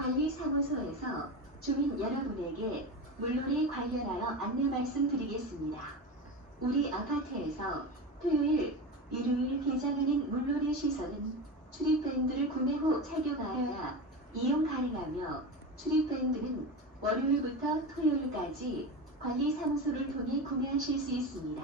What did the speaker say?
관리사무소에서 주민 여러분에게 물놀이 관련하여 안내 말씀드리겠습니다. 우리 아파트에서 토요일, 일요일 개장하는 물놀이 시설은 출입밴드를 구매 후 착용하여야 이용 가능하며 출입밴드는 월요일부터 토요일까지 관리사무소를 통해 구매하실 수 있습니다.